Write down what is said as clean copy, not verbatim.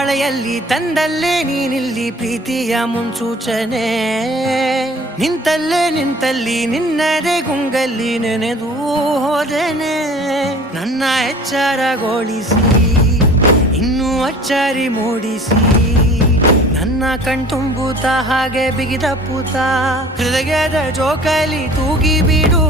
ಮಳೆಯಲ್ಲಿ ತಂದಲ್ಲೇ ನೀನಿಲ್ಲಿ ಪ್ರೀತಿಯ ಮುನ್ಸೂಚನೆ ನಿಂತಲ್ಲಿ ನಿನ್ನದೇ ಗುಂಗಲ್ಲಿ ನೆನೆದು ಹೋದನೆ ನನ್ನ ಎಚ್ಚರಗೊಳಿಸಿ ಇನ್ನೂ ಅಚ್ಚರಿ ಮೂಡಿಸಿ ನನ್ನ ಕಣ್ತುಂಬುತ್ತ ಹಾಗೆ ಬಿಗಿದ ಪೂತ ಹೃದಯದ ಜೋಕಾಲಿ ತೂಗಿ ಬಿಡು